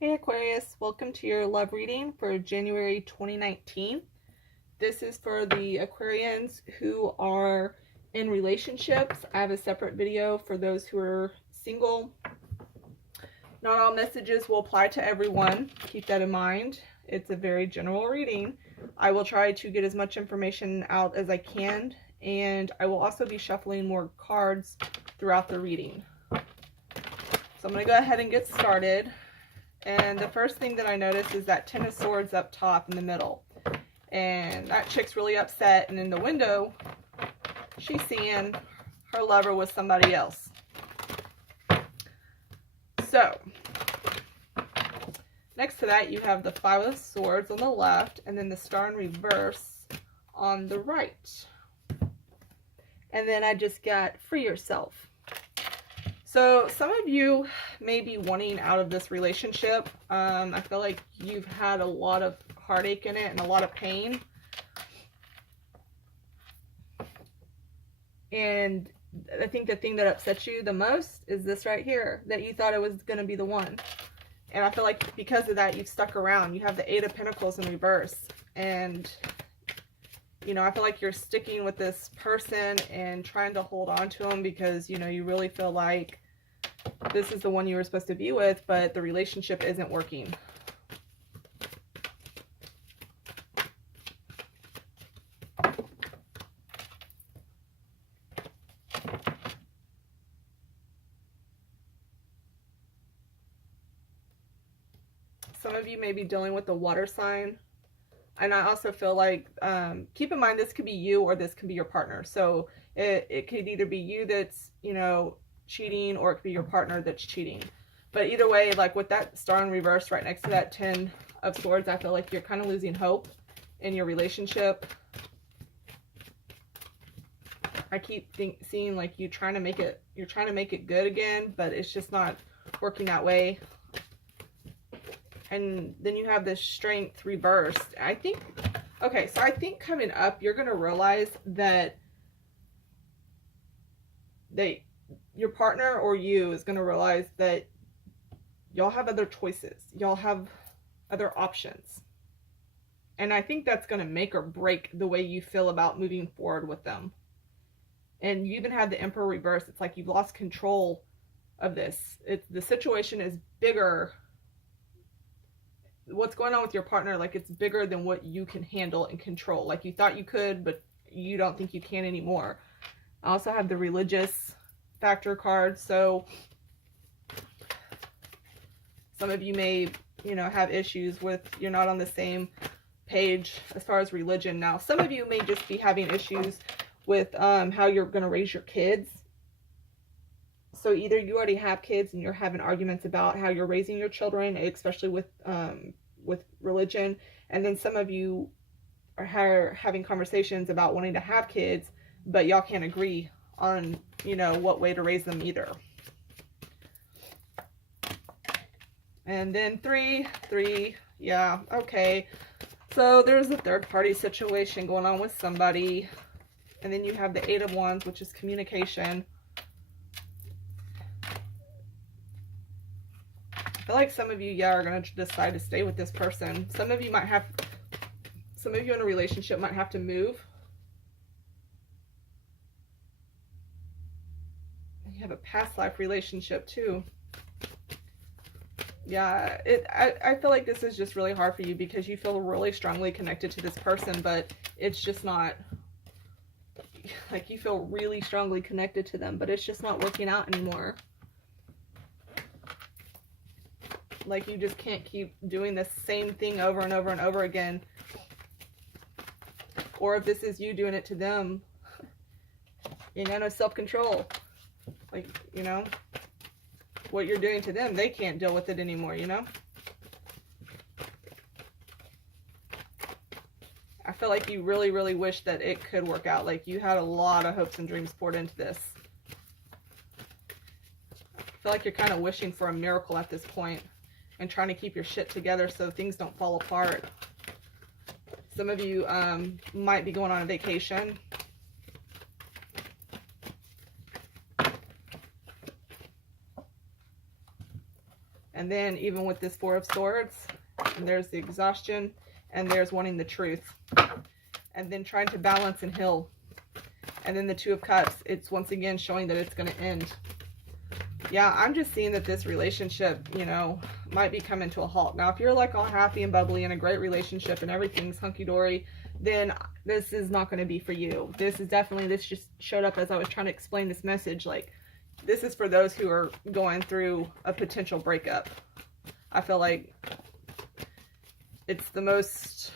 Hey Aquarius, welcome to your love reading for January 2019. This is for the Aquarians who are in relationships. I have a separate video for those who are single. Not all messages will apply to everyone. Keep that in mind. It's a very general reading. I will try to get as much information out as I can, and I will also be shuffling more cards throughout the reading. So I'm going to go ahead and get started. And the first thing that I noticed is that Ten of Swords up top in the middle. And that chick's really upset. And in the window, she's seeing her lover with somebody else. So, next to that, you have the Five of Swords on the left. And then the Star in reverse on the right. And then I just got Free Yourself. So some of you may be wanting out of this relationship. I feel like you've had a lot of heartache in it and a lot of pain. And I think the thing that upsets you the most is this right here, that you thought it was going to be the one. And I feel like because of that, you've stuck around. You have the Eight of Pentacles in reverse. And, you know, I feel like you're sticking with this person and trying to hold on to them because, you know, you really feel like this is the one you were supposed to be with, but the relationship isn't working. Some of you may be dealing with the water sign. And I also feel like, keep in mind, this could be you or this could be your partner. So it could either be you that's, you know, cheating, or it could be your partner that's cheating. But either way, like with that Star in reverse right next to that Ten of Swords, I feel like you're kind of losing hope in your relationship. I keep seeing like you're trying to make it good again, but it's just not working that way. And then you have this Strength reversed. I think, okay, so I think coming up, you're going to realize that your partner or you is going to realize that y'all have other choices. Y'all have other options. And I think that's going to make or break the way you feel about moving forward with them. And you even have the Emperor reverse. It's like you've lost control of this. The situation is bigger. What's going on with your partner, like it's bigger than what you can handle and control. Like you thought you could, but you don't think you can anymore. I also have the Religious factor card. So some of you may, you know, have issues with, you're not on the same page as far as religion. Now, some of you may just be having issues with how you're going to raise your kids. So either you already have kids and you're having arguments about how you're raising your children, especially with religion. And then some of you are having conversations about wanting to have kids, but y'all can't agree on, you know, what way to raise them either. And then three, yeah, okay. So there's a third party situation going on with somebody. And then you have the Eight of Wands, which is communication. I feel like some of you, yeah, are going to decide to stay with this person. Some of you in a relationship might have to move. You have a past life relationship too. Yeah, I feel like this is just really hard for you because you feel really strongly connected to this person, but it's just not, like you feel really strongly connected to them, but it's just not working out anymore. Like you just can't keep doing the same thing over and over and over again. Or if this is you doing it to them, you know, no self-control. Like, you know, what you're doing to them, they can't deal with it anymore, you know? I feel like you really, really wish that it could work out. Like you had a lot of hopes and dreams poured into this. I feel like you're kind of wishing for a miracle at this point and trying to keep your shit together so things don't fall apart. Some of you might be going on a vacation. And then even with this Four of Swords, and there's the exhaustion, and there's wanting the truth. And then trying to balance and heal. And then the Two of Cups, it's once again showing that it's going to end. Yeah, I'm just seeing that this relationship, you know, might be coming to a halt. Now, if you're like all happy and bubbly in a great relationship and everything's hunky-dory, then this is not going to be for you. This is definitely, this just showed up as I was trying to explain this message. Like, this is for those who are going through a potential breakup. I feel like it's the most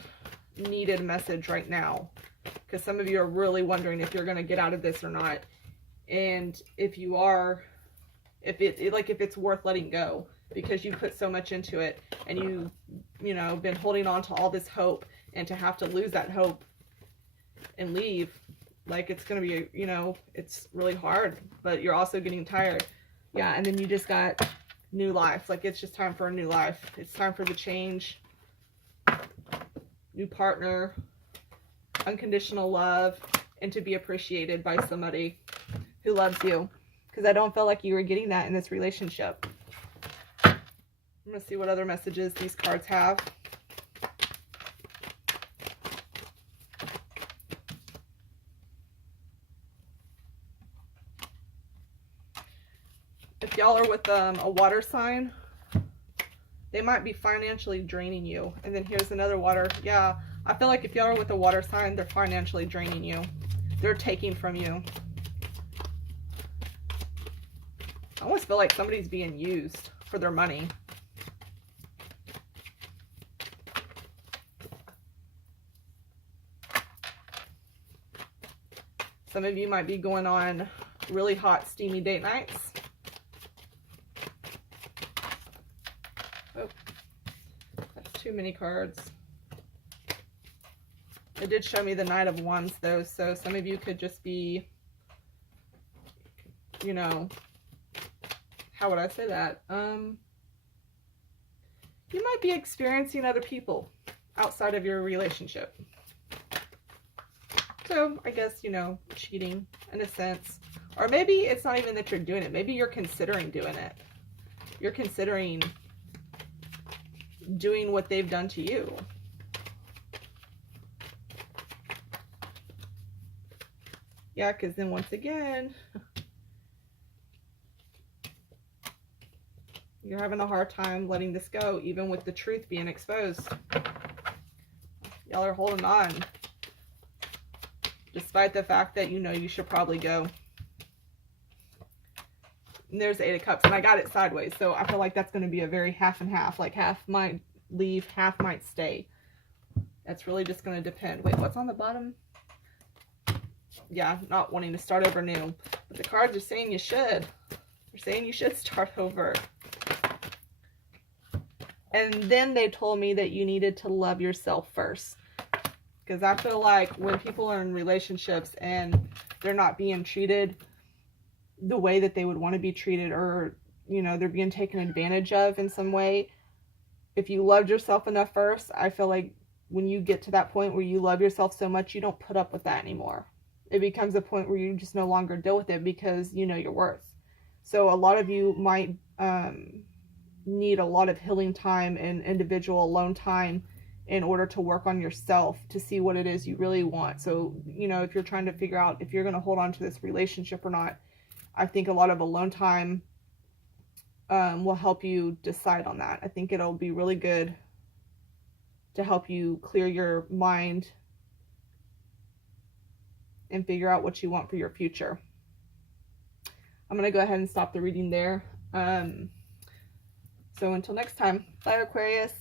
needed message right now, because some of you are really wondering if you're going to get out of this or not. And if you are, if it's worth letting go, because you put so much into it, and you know, been holding on to all this hope, and to have to lose that hope and leave, like, it's going to be, you know, it's really hard, but you're also getting tired. Yeah, and then you just got new life. Like, it's just time for a new life. It's time for the change. New partner, unconditional love, and to be appreciated by somebody who loves you. Because I don't feel like you were getting that in this relationship. I'm going to see what other messages these cards have. If y'all are with a water sign, they might be financially draining you. And then here's another water. Yeah, I feel like if y'all are with a water sign, they're financially draining you. They're taking from you. I almost feel like somebody's being used for their money. Some of you might be going on really hot, steamy date nights. Oh, that's too many cards. It did show me the Knight of Wands, though, so some of you could just be, you know, how would I say that? You might be experiencing other people outside of your relationship. So, I guess, you know, cheating in a sense. Or maybe it's not even that you're doing it. Maybe you're considering doing it. You're considering doing what they've done to you. Yeah, because then once again, you're having a hard time letting this go, even with the truth being exposed. Y'all are holding on, despite the fact that you know you should probably go. And there's the Eight of Cups, and I got it sideways, so I feel like that's going to be a very half and half. Like, half might leave, half might stay. That's really just going to depend. Wait, what's on the bottom? Yeah, not wanting to start over new. But the cards are saying you should. They're saying you should start over. And then they told me that you needed to love yourself first. Because I feel like when people are in relationships and they're not being treated the way that they would want to be treated, or, you know, they're being taken advantage of in some way, if you loved yourself enough first, I feel like when you get to that point where you love yourself so much, you don't put up with that anymore. It becomes a point where you just no longer deal with it because you know your worth. So a lot of you might need a lot of healing time and individual alone time in order to work on yourself, to see what it is you really want. So, you know, if you're trying to figure out if you're going to hold on to this relationship or not, I think a lot of alone time will help you decide on that. I think it'll be really good to help you clear your mind and figure out what you want for your future. I'm going to go ahead and stop the reading there. So until next time, bye Aquarius.